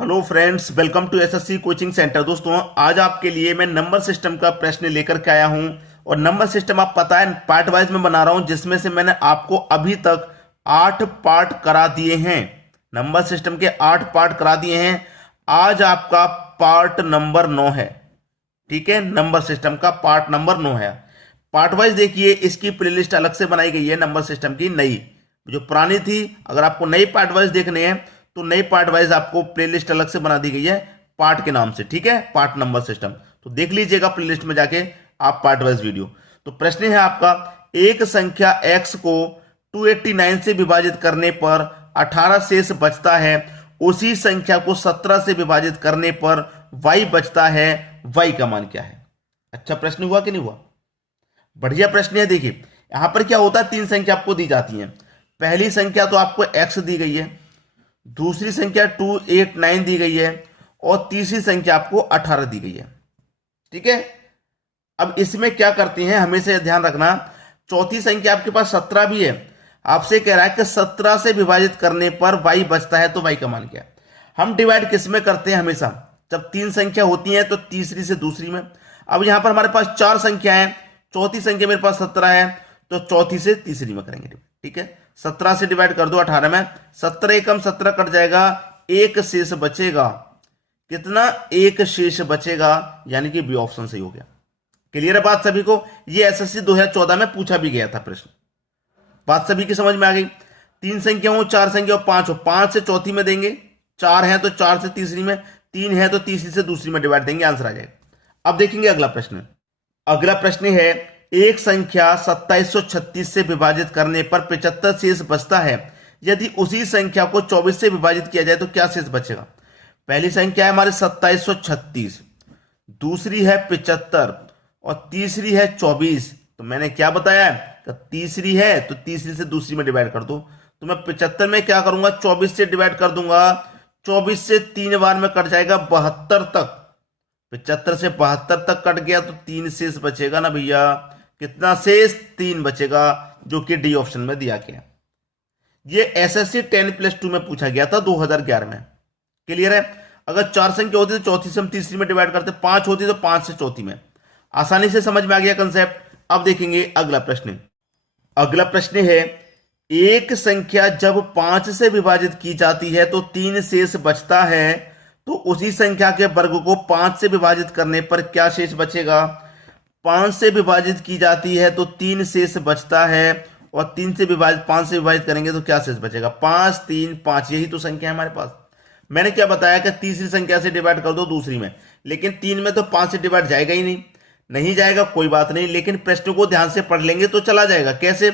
Hello friends, welcome to SSC coaching centre. दोस्तों, आज आपके लिए मैं नंबर सिस्टम का प्रश्न लेकर के आया हूं। और नंबर सिस्टम आप पता है पार्ट वाइज में बना रहा हूं, जिसमें से मैंने आपको अभी तक 8 पार्ट करा दिए हैं। नंबर सिस्टम के 8 पार्ट करा दिए हैं। आज आपका पार्ट नंबर 9 है। ठीक है, नंबर सिस्टम का पार्ट नंबर 9 है। पार्ट वाइज देखिए, इसकी प्लेलिस्ट अलग से बनाई गई है नंबर सिस्टम की। नई जो पुरानी थी, अगर आपको नई पार्ट वाइज देखने हैं तो नई पार्ट वाइज आपको प्लेलिस्ट अलग से बना दी गई है पार्ट के नाम से। ठीक है, पार्ट नंबर सिस्टम, तो देख लीजिएगा प्लेलिस्ट में जाके आप पार्ट वाइज वीडियो। तो प्रश्न है आपका, एक संख्या x को 289 से विभाजित करने पर 18 शेष बचता है, उसी संख्या को 17 से विभाजित करने पर y बचता है, y का मान क्या है? अच्छा प्रश्न हुआ कि नहीं हुआ? बढ़िया प्रश्न है। देखिए यहां पर क्या होता है, 3 संख्या आपको दी जाती है। पहली संख्या तो आपको x दी गई है, दूसरी संख्या 289 दी गई है, और तीसरी संख्या आपको 18 दी गई है। ठीक है, अब इसमें क्या करते हैं, हमेशा ध्यान रखना, चौथी संख्या आपके पास 17 भी है। आपसे कह रहा है कि 17 से विभाजित करने पर y बचता है, तो y का मान क्या है? हम डिवाइड किस में करते हैं? हमेशा जब 3 संख्या होती है तो तीसरी से दूसरी में। अब यहां पर हमारे पास 4 संख्या है, चौथी संख्या मेरे पास 17 है, तो चौथी से तीसरी में करेंगे। ठीक है, 17 से डिवाइड कर दो 18 में, 17 एकम 17 कट जाएगा, एक शेष बचेगा। कितना? एक शेष बचेगा, यानी कि बी ऑप्शन सही हो गया। क्लियर है बात सभी को? ये एसएससी 2014 में पूछा भी गया था प्रश्न। बात सभी की समझ में आ गई? 3 संख्या हो, 4 संख्या हो, 5 हो, 5 से चौथी में देंगे, 4 है तो 4 से तीसरी में, 3 है तो तीसरी से दूसरी में डिवाइड देंगे, आंसर आ जाएगा। अब देखेंगे अगला प्रश्न। अगला प्रश्न है, एक संख्या 2736 से विभाजित करने पर 75 शेष बचता है, यदि उसी संख्या को 24 से विभाजित किया जाए तो क्या शेष बचेगा? पहली संख्या है हमारी 2736, दूसरी है 75 और तीसरी है 24। तो मैंने क्या बताया कि तीसरी है तो तीसरी से दूसरी में डिवाइड कर दो। तो मैं 75 में क्या करूंगा, 24 से डिवाइड कर दूंगा, 24 से 3 बार में कट जाएगा 72 तक। 75 से 72 तक कट गया तो 3 शेष बचेगा ना भैया। कितना शेष? 3 बचेगा, जो कि डी ऑप्शन में दिया गया। ये एसएससी 10+2 में पूछा गया था 2011 में। क्लियर है? अगर 4 संख्या होती तो चौथी से हम तीसरी में डिवाइड करते, 5 होती तो 5 से चौथी में। आसानी से समझ में आ गया कंसेप्ट। अब देखेंगे अगला प्रश्न। अगला प्रश्न है, एक संख्या जब 5 से विभाजित की जाती है तो 3 शेष बचता है, तो उसी संख्या के वर्ग को 5 से विभाजित करने पर क्या शेष बचेगा? 5 से विभाजित की जाती है तो 3 शेष बचता है, और 5 से विभाजित करेंगे तो क्या शेष बचेगा? 5 3 5, यही तो संख्या है हमारे पास। मैंने क्या बताया कि तीसरी संख्या से डिवाइड कर दो दूसरी में, लेकिन 3 में तो 5 से डिवाइड जाएगा ही नहीं जाएगा, कोई बात नहीं, लेकिन प्रश्न को ध्यान से पढ़ लेंगे तो चला जाएगा। कैसे?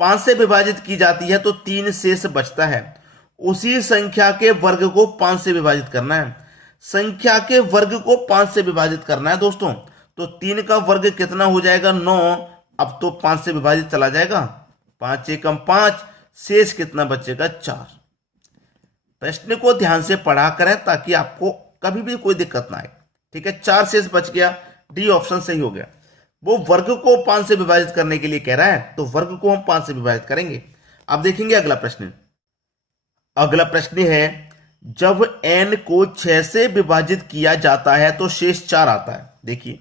5 से विभाजित की जाती है तो 3 शेष बचता है, उसी संख्या के वर्ग को 5 से विभाजित करना है। संख्या के वर्ग को 5 से विभाजित करना है दोस्तों। तो 3 का वर्ग कितना हो जाएगा? 9। अब तो 5 से विभाजित चला जाएगा, 5 एकम 5, शेष कितना बचेगा? 4। प्रश्न को ध्यान से पढ़ा करें ताकि आपको कभी भी कोई दिक्कत ना आए। ठीक है, 4 शेष बच गया, डी ऑप्शन सही हो गया। वो वर्ग को 5 से विभाजित करने के लिए कह रहा है, तो वर्ग को हम 5 से विभाजित करेंगे। अब देखेंगे अगला प्रश्न। अगला प्रश्न है, जब n को 6 से विभाजित किया जाता है तो शेष 4 आता है। देखिए,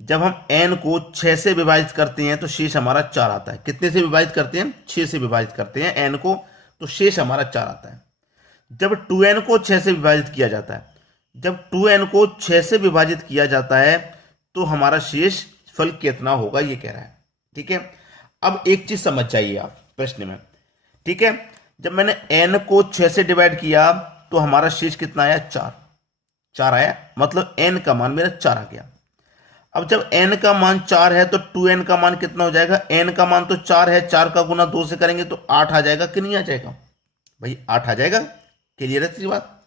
जब हम n को 6 से विभाजित करते हैं तो शेष हमारा 4 आता है। कितने से विभाजित करते हैं? 6 से विभाजित करते हैं n को, तो शेष हमारा 4 आता है। जब 2n को 6 से विभाजित किया जाता है, जब 2n को 6 से विभाजित किया जाता है तो हमारा शेष फल कितना होगा, ये कह रहा है। ठीक है, अब एक चीज समझ जाइए आप प्रश्न में। ठीक है, जब मैंने n को 6 से डिवाइड किया तो हमारा शेष कितना आया? 4 आया, मतलब n का मान मेरा 4 आ गया। अब जब n का मान 4 है तो 2n का मान कितना हो जाएगा? n का मान तो 4 है, 4 का गुना 2 से करेंगे तो 8 आ जाएगा कि नहीं आ जाएगा भाई? 8 आ जाएगा। क्लियर है सी बात?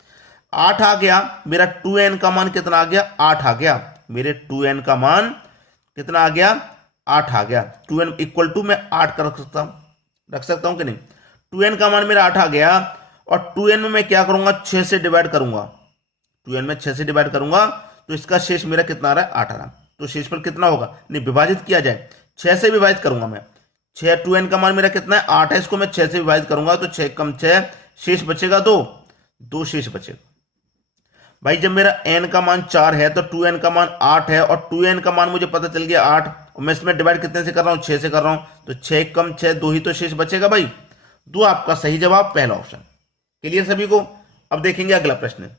8 आ गया। मेरा 2n का मान कितना आ गया? 8 आ गया। मेरे 2n का मान कितना आ गया? 8 आ गया। 2n इक्वल टू मैं 8 का रख सकता हूं कि नहीं? 2n का मान मेरा 8 आ गया, और 2n में मैं क्या करूंगा? 6 से डिवाइड करूंगा। 2n में 6 से डिवाइड करूंगा तो इसका शेष मेरा कितना आ रहा है? 8 आ रहा। तो शेषफल कितना होगा? नहीं, विभाजित किया जाए, 6 से विभाजित करूंगा मैं। 6, 2n का मान मेरा कितना है? 8 है, इसको मैं 6 से विभाजित करूंगा तो 6 कम 6, शेष बचेगा 2 शेष बचेगा। भाई जब मेरा n का मान 4 है तो 2n का मान 8 है, और 2n का मान मुझे पता चल गया 8, और मैं इसमें डिवाइड कितने से कर रहा हूं, 6 से कर रहा हूं, तो 6 कम 6 2 ही तो शेष बचेगा भाई। दो आपका सही जवाब पहला ऑप्शन। क्लियर सभी को। अब देखेंगे अगला प्रश्न।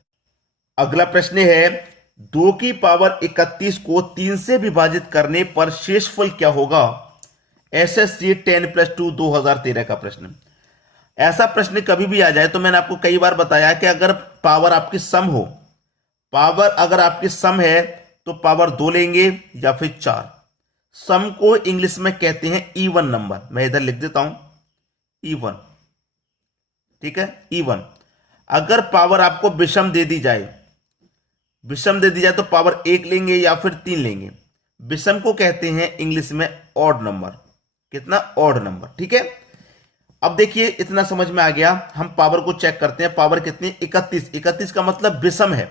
अगला प्रश्न है 2 की पावर 31 को 3 से विभाजित करने पर शेषफल क्या होगा। एसएससी 10+2 2013 का प्रश्न। ऐसा प्रश्न कभी भी आ जाए तो मैंने आपको कई बार बताया कि अगर पावर आपकी सम हो, पावर अगर आपकी सम है तो पावर 2 लेंगे या फिर 4। सम को इंग्लिश में कहते हैं इवन नंबर। मैं इधर लिख देता हूं इवन, ठीक है, इवन। अगर पावर आपको विषम दे दी जाए, विषम दे दी जाए तो पावर 1 लेंगे या फिर 3 लेंगे। विषम को कहते हैं इंग्लिश में ऑड नंबर। कितना, ऑड नंबर, ठीक है। अब देखिए इतना समझ में आ गया। हम पावर को चेक करते हैं। पावर कितनी, 31। 31 का मतलब विषम है।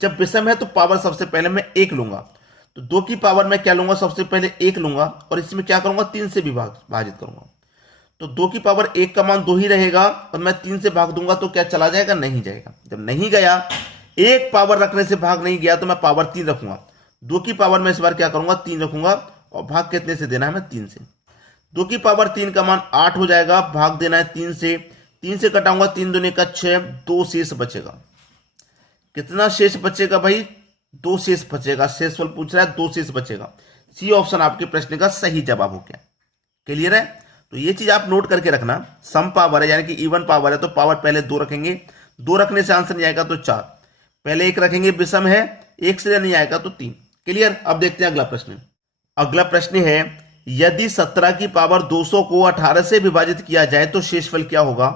जब विषम है तो पावर सबसे पहले मैं 1 लूंगा, तो 2 की पावर में क्या लूंगा, सबसे पहले 1 लूंगा, और इसमें क्या करूंगा, 3 से विभाजित करूंगा। तो 2 की पावर 1 का मान 2 ही रहेगा, और मैं 3 से भाग दूंगा तो क्या चला जाएगा, नहीं जाएगा। जब नहीं गया, एक पावर रखने से भाग नहीं गया, तो मैं पावर 3 रखूंगा। 2 की पावर में इस बार क्या करूंगा, 3 रखूंगा, और भाग कितने से देना है, मैं 3 से। 2 की पावर 3 का मान 8 हो जाएगा, भाग देना है 3 से। 3 से कटाऊंगा, 3 दूनी का 6, 2 शेष बचेगा। कितना शेष बचेगा भाई, 2 शेष बचेगा। शेषफल पूछ रहा है, 2 शेष बचेगा। सी ऑप्शन आपके प्रश्न का सही जवाब हो गया। क्लियर है। तो ये चीज आप नोट करके रखना। सम पावर है यानी कि इवन पावर है तो पावर पहले 2 रखेंगे। 2 रखने से आंसर नहीं आएगा तो 4, पहले 1 रखेंगे। विषम है, 1 से नहीं आएगा तो 3। क्लियर। अब देखते हैं अगला प्रश्न। अगला प्रश्न है यदि 17 की पावर 200 को 18 से विभाजित किया जाए तो शेषफल क्या होगा।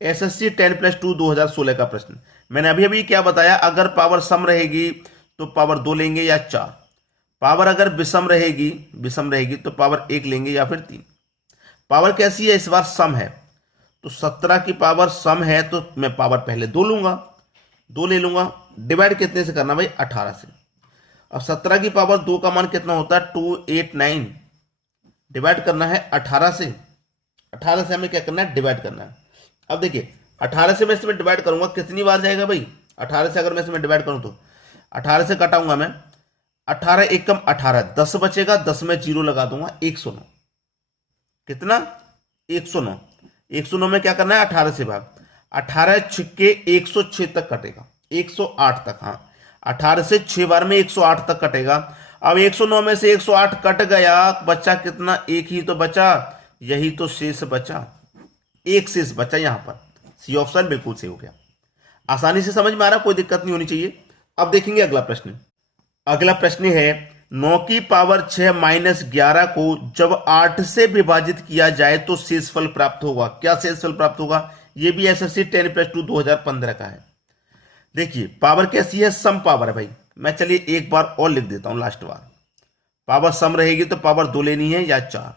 एसएससी 10+2 2016 का प्रश्न। मैंने अभी अभी क्या बताया, अगर पावर सम रहेगी तो पावर 2 लेंगे या 4। पावर अगर विषम रहेगी तो पावर 1 लेंगे या फिर 3। पावर कैसी है, इस बार सम है, तो 17 की पावर सम है तो मैं पावर पहले 2 लूंगा, 2 ले लूंगा। डिवाइड कितने से करना भाई, 18 से। अब 17 की पावर 2 का मान कितना होता है, 289। डिवाइड करना है 18 से। 18 से हमें क्या करना है, डिवाइड करना है। अब देखिए 18 से मैं इसमें डिवाइड करूंगा, कितनी बार जाएगा भाई, 18 से अगर मैं इसमें डिवाइड करूं तो 18 से कटाऊंगा मैं, 18 1 कम 18, 10 बचेगा। 10 में 0 लगा दूंगा, 109। कितना, 109। 109 में क्या करना है, 18 से भाग। 18 छिक्के 106 तक कटेगा, 108 तक। हाँ, 18 से 6 बार में 108 तक कटेगा। अब 109 में से 108 कट गया, बचा कितना, 1 ही तो बचा, यही तो शेष बचा, 1 शेष बचा यहां पर। सी ऑप्शन बिल्कुल सही हो गया। आसानी से समझ में आ रहा, कोई दिक्कत नहीं होनी चाहिए। अब देखेंगे अगला प्रश्न। अगला प्रश्न है 9 की पावर 6 माइनस 11 को जब 8 से विभाजित किया जाए तो शेषफल प्राप्त होगा। क्या शेषफल प्राप्त होगा, यह भी एसएससी 10+2 2015 का है। देखिए पावर कैसी है, सम पावर है भाई। मैं चलिए एक बार और लिख देता हूं, लास्ट बार। पावर सम रहेगी तो पावर 2 लेनी है या 4,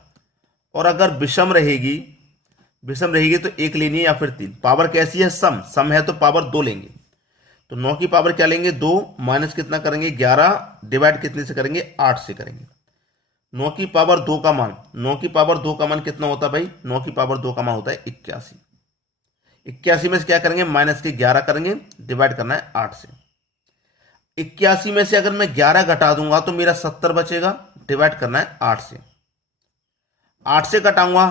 और अगर विषम रहेगी तो 1 लेनी है या फिर 3। पावर कैसी है, सम है तो पावर 2 लेंगे। तो 9 की पावर क्या लेंगे, 2, माइनस कितना करेंगे 11, डिवाइड कितने से करेंगे, 8 से करेंगे। 9 की पावर 2 का मान, 9 की पावर 2 का मान कितना होता है भाई, 9 की पावर 2 का मान होता है 81। 81 में से क्या करेंगे, माइनस के 11 करेंगे, डिवाइड करना है 8 से। 81 में से अगर मैं 11 घटा दूंगा तो मेरा 70 बचेगा, डिवाइड करना है 8 से। 8 से घटाऊंगा,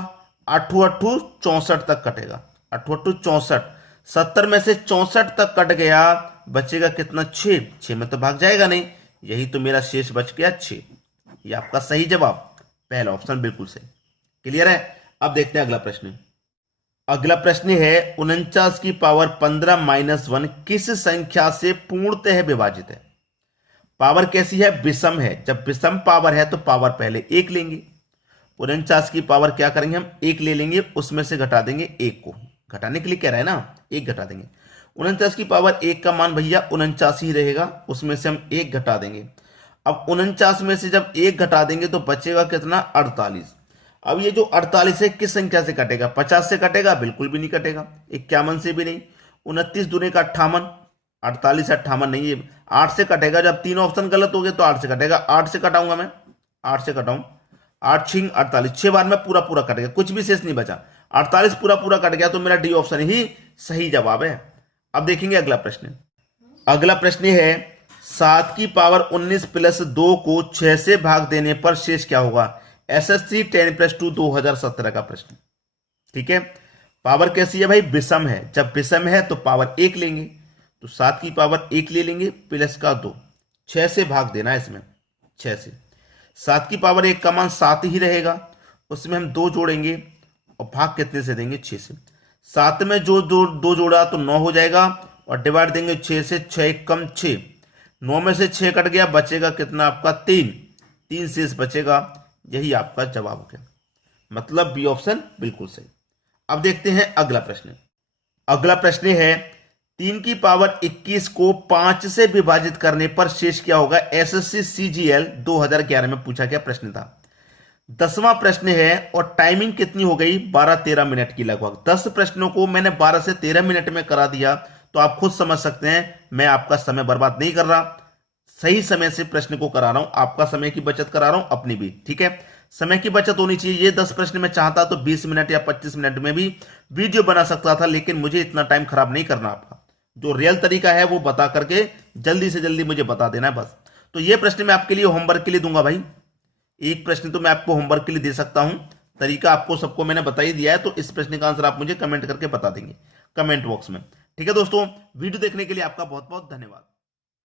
8 8 64 तक कटेगा, 8 8 64। 70 में से 64 तक कट गया, बचेगा कितना, 6 में तो भाग जाएगा नहीं, यही तो मेरा शेष बच गया 6। ये आपका सही जवाब, पहला ऑप्शन बिल्कुल सही। क्लियर है। अब देखते हैं अगला प्रश्न। अगला प्रश्न है 49 की पावर 15 माइनस 1 किस संख्या से पूर्णतः विभाजित है। पावर कैसी है, विषम है। जब विषम पावर है तो पावर पहले 1 लेंगे। 49 की पावर क्या करेंगे, हम 1 ले लेंगे, उसमें से घटा देंगे 1 को। घटाने के लिए कह रहा है ना, 1 घटा देंगे। 49 की पावर 1 का मान भैया 49 ही रहेगा, उसमें से हम 1 घटा देंगे। अब 49 में से जब 1 घटा देंगे तो बचेगा कितना, 48। अब ये जो 48 है किस संख्या से कटेगा, 50 से कटेगा, बिल्कुल भी नहीं कटेगा, 51 से भी नहीं। 29 दूने का 58, 48 58 नहीं है, 8 से कटेगा। जब 3 ऑप्शन गलत हो गए तो 8 से कटेगा। 8 से कटाऊंगा मैं, 8 से कटाऊं, 8 6 48, 6 बार में पूरा पूरा कटेगा, कुछ भी शेष नहीं बचा। 48 पूरा पूरा कट गया तो मेरा डी ऑप्शन ही सही जवाब है। अब देखेंगे अगला प्रश्न। अगला प्रश्न है 7 की पावर 19 प्लस 2 को 6 से भाग देने पर शेष क्या होगा। एसएससी 10+2 2017 का प्रश्न। ठीक है, पावर कैसी है भाई, विषम है। जब विषम है तो पावर 1 लेंगे, तो 7 की पावर 1 ले लेंगे प्लस का 2, 6 से भाग देना है इसमें, 6 से। 7 की पावर 1 का मान 7 ही रहेगा, उसमें हम 2 जोड़ेंगे और भाग कितने से देंगे, 6 से। 7 में जो 2 जोड़ा तो 9 हो जाएगा और डिवाइड देंगे 6 से, 6 1 कम 6, 9 में से 6 कट गया, बचेगा कितना आपका 3 शेष बचेगा। यही आपका जवाब हो गया, मतलब बी ऑप्शन बिल्कुल सही। अब देखते हैं अगला प्रश्न। अगला प्रश्न है 3 की पावर 21 को 5 से विभाजित करने पर शेष क्या होगा। एसएससी सीजीएल 2011 में पूछा गया प्रश्न था। 10वां प्रश्न है और टाइमिंग कितनी हो गई, 12-13 मिनट की लगभग। 10 प्रश्नों को मैंने 12 से 13 मिनट में करा दिया, तो आप खुद समझ सकते हैं मैं आपका समय बर्बाद नहीं कर रहा, सही समय से प्रश्न को करा रहा हूं, आपका समय की बचत करा रहा हूं, अपनी भी। ठीक है, समय की बचत होनी चाहिए। ये 10 प्रश्न में चाहता तो 20 मिनट या 25 मिनट में भी वीडियो बना सकता था, लेकिन मुझे इतना टाइम खराब नहीं करना। आपका जो रियल तरीका है वो बता करके जल्दी से जल्दी मुझे बता देना है बस। तो ये प्रश्न मैं आपके लिए होमवर्क के लिए दूंगा भाई, एक प्रश्न तो मैं आपको होमवर्क के लिए दे सकता हूं। तरीका आपको सबको मैंने बता ही दिया है, तो इस प्रश्न का आंसर आप मुझे कमेंट करके बता देंगे कमेंट बॉक्स में। ठीक है दोस्तों, वीडियो देखने के लिए आपका बहुत बहुत धन्यवाद।